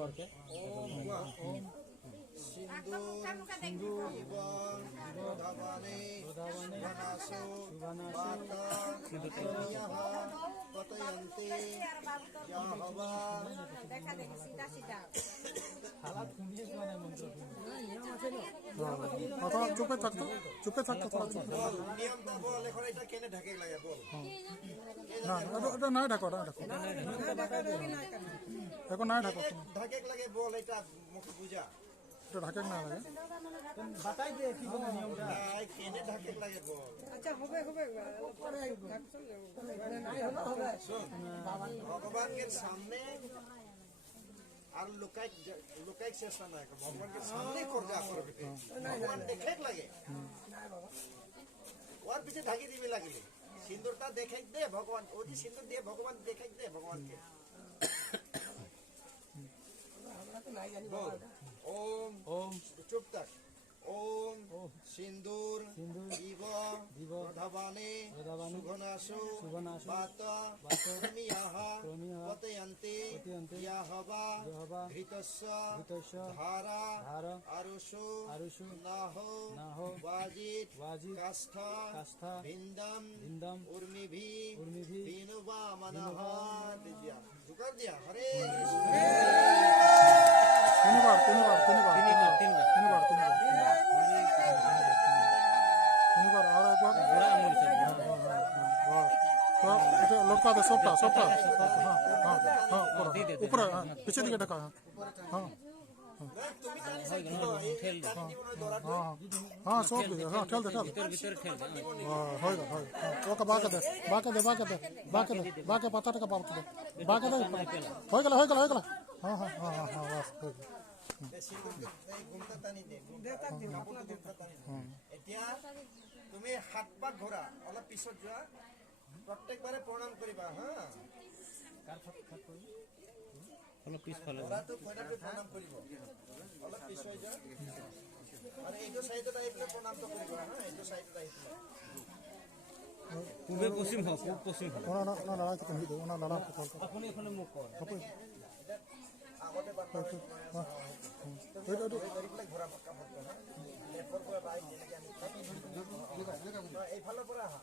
करके सिंदूर इवं प्रधावाने सुभनासो वाता कन्याः पतयन्ते याहवा चुपे থাকতো নিয়মটা বল এখন এটা কেনে ঢাকে লাগে বল না এটা না ঢাকো না ঢাকো এখন না ঢাকো ঢাকে লাগে বল এটা মুখে বুঝা এটা ঢাকে না লাগে বাতাই দে কি বলে নিয়মটা কেনে ঢাকে লাগে বল আচ্ছা হবে ভগবানের সামনে আর লুকাই চেষ্টা না ভগবানকে সামনে কর যা করবে ভগবান দেখে লাগে ওর পিছে ঢাকি দিবি লাগলে সিন্দুরটা দেখাই দে ভগবান ওই সিন্দুর দিয়ে ভগবান দেখাই দে ভগবানকে বল ওম ओम চুপ থাক ওম সিন্দুর ইব প্রধাবানে সুঘনাসো বাতা ক্রমিয়াহ পতয়ন্তে ইয়াহবা ঘৃতস্য ধারা আরুষো নাহ ওয়াজিত কাষ্ঠ ভিন্দম উর্মিভি বিনুবা মনঃ দিব্যা ঝুকার দিয়া হরে তিনবার और एक बार तो এটা লটকা দে সবটা हाँ ऊपर पीछे दिखे ढका हाँ हाँ सब दे हाँ ठेल दे होगा ओके बाके पता टका पाप दे बाके दे हो गला हाँ बस এতিয়া তুমি হাত পাক ঘোরা অলপ পিছত যোৱা প্ৰত্যেকবাৰে প্ৰণাম কৰিবা হা অলপ পিছফালে ঘোৰাটো প্ৰণাম কৰিব অলপ পিছ হৈ যোৱা আৰু এইটো সাইডত আহি পেলাই প্ৰণামটো কৰিবা হা এইটো সাইডত আহি পেলাই পূবে পশ্চিম হোক পূব পশ্চিম হোক না লড়াই তো কহি দো না লড়াই তো কল আপনি এখানে মুখ কর আগতে বান্ধা এইটো ঘোৰা কাম হতো হা লেফৰ পৰা বাইক যেনেকৈ আমি এইফালৰ পৰা আহা